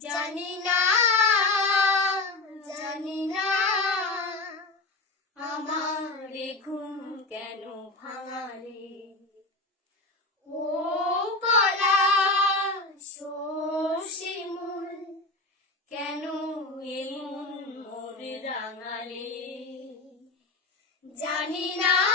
জানি না জানি না আমার ঘুম কেন ভাঙালে? ও কলা শিমুল কেন এমন মোর রাঙালে? জানি না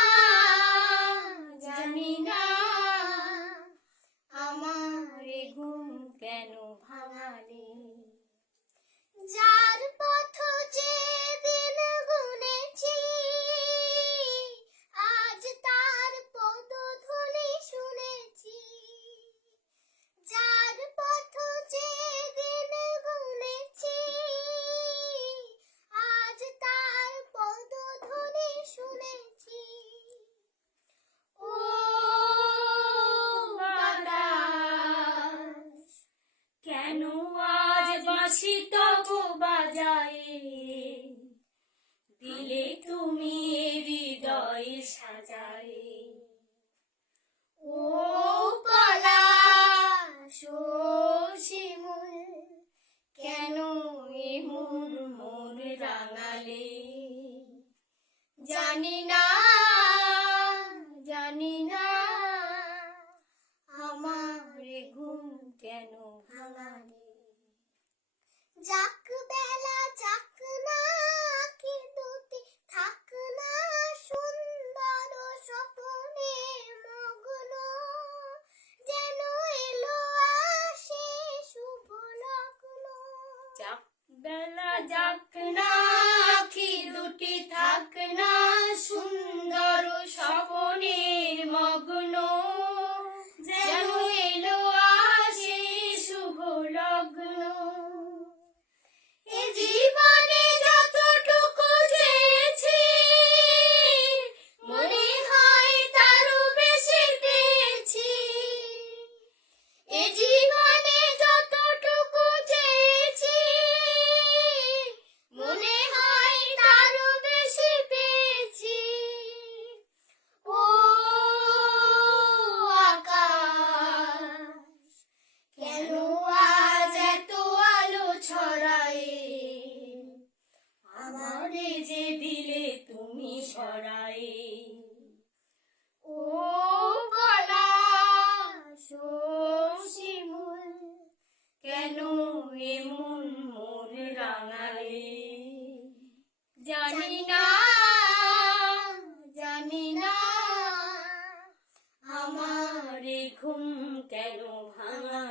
বাঁশি তব বাজায়ে, দিলে তুমি হৃদয় সাজায়ে। ও পলাশ শিমুল কেন এমন মন রাঙালে? জানি না জানি না, আমার ঘুম কেন বেলা যাক ছড়ায় আমারে যে দিলে তুমি সরায় ও ও শিমুল কেন এমন মোর রাঙালে? জানি না জানি না, আমার ঘুম কেন যে